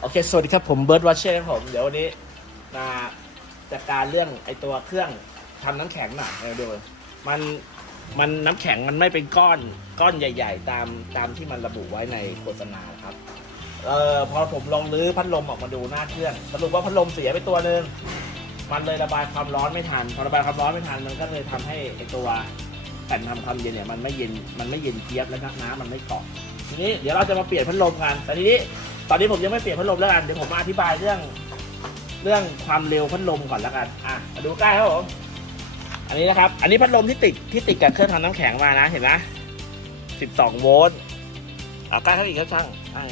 โอเค สวัสดีครับ ผมเบิร์ดวัชเช่ครับผม เดี๋ยววันนี้มาจัดการเรื่องไอตัวเครื่องทำน้ำแข็งหน่อยนะดูมันมันน้ำแข็งมันไม่เป็นก้อนก้อนใหญ่ ๆ ตามตามที่มันระบุไว้ในโฆษณาครับ เออพอผมลองรื้อพัดลมออกมาดูหน้าเครื่องสรุปว่าพัดลมเสียไปตัวหนึ่งมันเลยระบายความร้อนไม่ทันพอระบายความร้อนไม่ทันมันก็เลยทำให้ไอตัวแผ่นทำความเย็นเนี่ยมันไม่เย็นมันไม่เย็นเจี๊ยบแล้วน้ำมันไม่เกาะทีนี้เดี๋ยวเราจะมาเปลี่ยนพัดลมกันแต่ทีนี้ ตอนนี้ผมยังไม่เปลี่ยนพัดลมแล้วกัน เดี๋ยวผมมาอธิบายเรื่อง เรื่องความเร็วพัดลมก่อนแล้วกัน อะมาดูใกล้ครับผม อันนี้นะครับ อันนี้พัดลมที่ติดที่ติดกับเครื่องทำน้ำแข็งมานะ เห็นไหม12โวลต์อะใกล้เข้าอีกครับช่างอ่า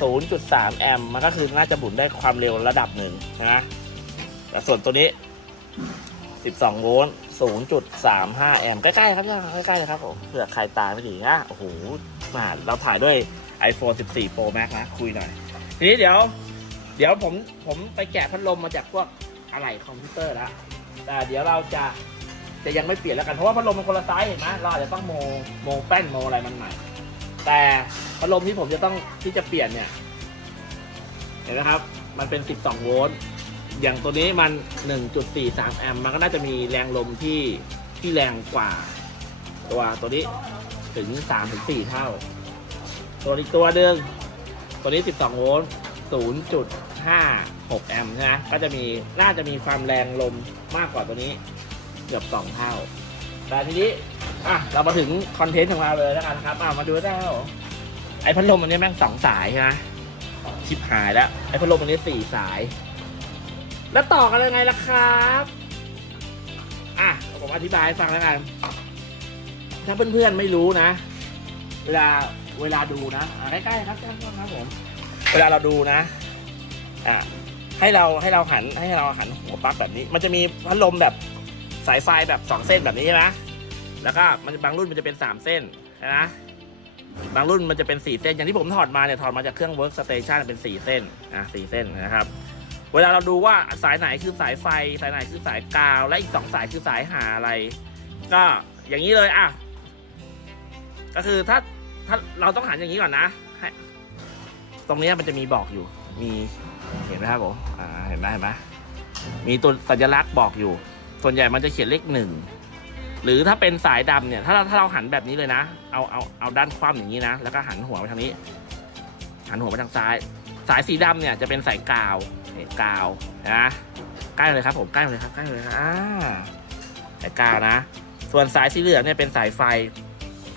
0.3แอมป์มันก็คือน่าจะบุนได้ความเร็วระดับหนึ่งใช่ไหมแต่ส่วนตัวนี้12โวลต์0.35แอมป์ใกล้ๆครับช่างใกล้ๆเลยครับผมเผื่อใครตายไม่ดีนะโอ้โหมาเราถ่ายด้วย iPhone 14 Pro Max นะ คุยหน่อย ทีนี้เดี๋ยว เดี๋ยวผมผมไปแกะพัดลมมาจากพวกอะไหล่คอมพิวเตอร์แล้วแต่เดี๋ยวเราจะจะยังไม่เปลี่ยนแล้วกัน เพราะว่าพัดลมมันคนละไซส์เห็นไหมเราอาจจะต้องโมโมแป้นโมอะไรมันใหม่ แต่พัดลมที่ผมจะต้องที่จะเปลี่ยนเนี่ย เห็นไหมครับ มันเป็น 12 โวลต์ อย่างตัวนี้มัน 1.43 แอมป์ มันก็น่าจะมีแรงลมที่ที่แรงกว่า ตัวตัวนี้ถึง 3-4 เท่า ตัวอีกตัวหนึ่งตัวนี้ 12 โวลต์ 0.56 แอมป์ใช่ไหมก็จะมีน่าจะมีความแรงลมมากกว่าตัวนี้เกือบ 2 เท่า แต่ทีนี้อะเรามาถึงคอนเทนต์ของเราเลยแล้วกันครับอะมาดูได้แล้วไอ้พัดลมอันนี้แม่งสองสายใช่ไหมชิบหายแล้ว ไอ้พัดลมอันนี้สี่สาย แล้วต่อกันยังไงล่ะครับอะผมอธิบายให้ฟังแล้วกันถ้าเพื่อนๆไม่รู้นะ เวลาเวลาดูนะอะใกล้ๆครับใกล้ๆครับผม เวลาเราดูนะ อะให้เราให้เราหันให้เราหันหัวปลั๊กแบบนี้ มันจะมีพัดลมแบบสายไฟแบบสองเส้นแบบนี้ใช่ไหมแล้วก็มันบางรุ่นมันจะเป็นสามเส้นนะบางรุ่นมันจะเป็นสี่เส้น อย่างที่ผมถอดมาเนี่ยถอดมาจากเครื่อง work station เป็นสี่เส้นอะสี่เส้นนะครับ เวลาเราดูว่าสายไหนคือสายไฟ สายไหนคือสายกาว และอีกสองสายคือสายหาอะไร ก็อย่างนี้เลยอะ ก็คือถ้าถ้าเราต้องหันอย่างนี้ก่อนนะให้ตรงนี้มันจะมีบอกอยู่ มีเห็นไหมครับผมอ่าเห็นไหมเห็นไหมมีตัวสัญลักษณ์บอกอยู่ ส่วนใหญ่มันจะเขียนเลขหนึ่งหรือถ้าเป็นสายดำเนี่ย ถ้าเราถ้าเราหันแบบนี้เลยนะ เอาเอาเอาด้านคว่ำอย่างนี้นะ แล้วก็หันหัวไปทางนี้ หันหัวไปทางซ้าย สายสีดำเนี่ยจะเป็นสายกาวนี่กาวนะใกล้เลยครับผมใกล้เลยครับใกล้เลยครับอ่าสายกาวนะ ส่วนสายสีเหลืองเนี่ยเป็นสายไฟ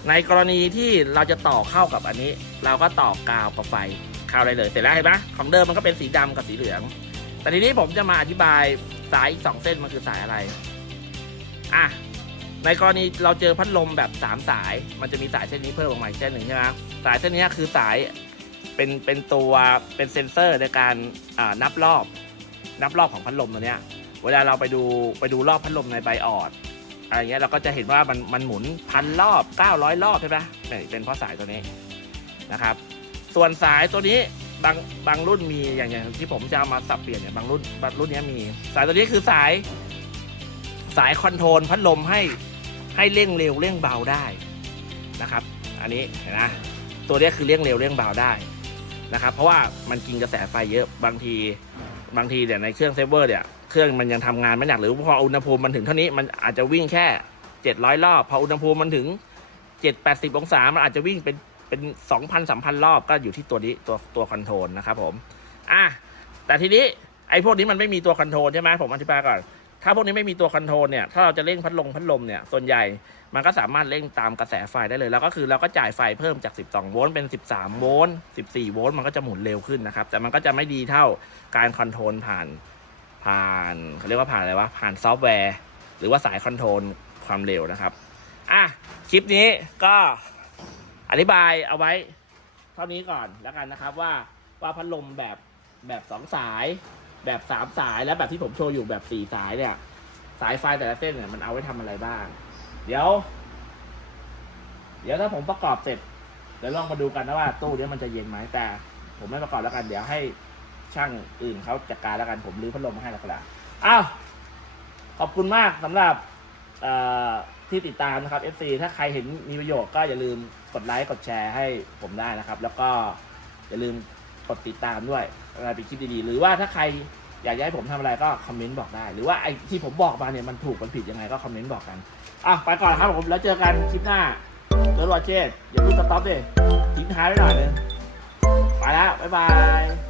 ในกรณีที่เราจะต่อเข้ากับอันนี้ เราก็ต่อกาวกับไฟเข้าได้เลยเสร็จแล้วเห็นไหมของเดิมมันก็เป็นสีดำกับสีเหลือง แต่ทีนี้ผมจะมาอธิบายสายอีกสองเส้นมันคือสายอะไรอะในกรณีเราเจอพัดลมแบบสามสาย มันจะมีสายเส้นนี้เพิ่มออกมาอีกเส้นหนึ่งใช่ไหมสายเส้นนี้คือสายเป็นเป็นตัวเป็นเซนเซอร์ในการนับรอบ นับรอบของพัดลมตัวเนี้ย เวลาเราไปดูไปดูรอบพัดลมในใบออด อะไรเงี้ยเราก็จะเห็นว่ามันมันหมุนพันรอบ 900 รอบใช่ไหมนี่เป็นเพราะสายตัวนี้นะครับ ส่วนสายตัวนี้บางบางรุ่นมีอย่างอย่างที่ผมจะเอามาสับเปลี่ยนเนี่ยบางรุ่นบางรุ่นเนี้ยมี สายตัวนี้คือสายสายคอนโทรลพัดลมให้ให้เร่งเร็วเร่งเบาได้นะครับ อันนี้เห็นนะตัวนี้คือเร่งเร็วเร่งเบาได้นะครับ เพราะว่ามันกินกระแสไฟเยอะบางทีบางทีเนี่ยในเครื่องเซฟเวอร์เนี่ย เครื่องมันยังทำงานไม่หนักหรือพออุณหภูมิมันถึงเท่านี้มันอาจจะวิ่งแค่ 700 รอบ พออุณหภูมิมันถึง 7-80 องศา มันอาจจะวิ่งเป็นเป็น 2,000 3,000 รอบก็อยู่ที่ตัวนี้ตัวตัวคอนโทรลนะครับผมอะแต่ทีนี้ไอ้พวกนี้มันไม่มีตัวคอนโทรลใช่ไหมผมอธิบายก่อนถ้าพวกนี้ไม่มีตัวคอนโทรลเนี่ยถ้าเราจะเร่งพัดลมพัดลมเนี่ยส่วนใหญ่มันก็สามารถเร่งตามกระแสไฟได้เลย แล้วก็คือเราก็จ่ายไฟเพิ่มจาก 12 โวลต์เป็น 13 โวลต์ 14 โวลต์มันก็จะหมุนเร็วขึ้นนะครับ แต่มันก็จะไม่ดีเท่าการคอนโทรลผ่าน ผ่านเขาเรียกว่าผ่านอะไรวะผ่านซอฟต์แวร์ หรือว่าสายคอนโทรลความเร็วนะครับอะคลิปนี้ก็อธิบายเอาไว้เท่านี้ก่อนแล้วกันนะครับว่าว่าพัดลมแบบแบบสองสายแบบสามสายและแบบที่ผมโชว์อยู่แบบสี่สายเนี่ย สายไฟแต่ละเส้นเนี่ยมันเอาไว้ทำอะไรบ้าง เดี๋ยว เดี๋ยวถ้าผมประกอบเสร็จเดี๋ยวลองมาดูกันนะว่าตู้เนี้ยมันจะเย็นไหมแต่ ผมไม่ประกอบแล้วกัน เดี๋ยวให้ ช่างอื่นเขาจัดการแล้วกันผมรื้อพัดลมมาให้แล้วก็ได้อ้าวขอบคุณมากสำหรับที่ติดตามนะครับ FC ถ้าใครเห็นมีประโยชน์ก็อย่าลืมกดไลค์กดแชร์ให้ผมได้นะครับ แล้วก็อย่าลืมกดติดตามด้วยอะไรเป็นคลิปดีๆ หรือว่าถ้าใครอยากให้ผมทำอะไรก็คอมเมนต์บอกได้ หรือว่าไอที่ผมบอกมาเนี่ยมันถูกมันผิดยังไงก็คอมเมนต์บอกกันอะไปก่อนครับผมแล้วเจอกันคลิปหน้าเลิศวอเชสอย่าเพิ่งสต็อปดิทิ้งท้ายไว้หน่อยนึงไปแล้วบ๊ายบาย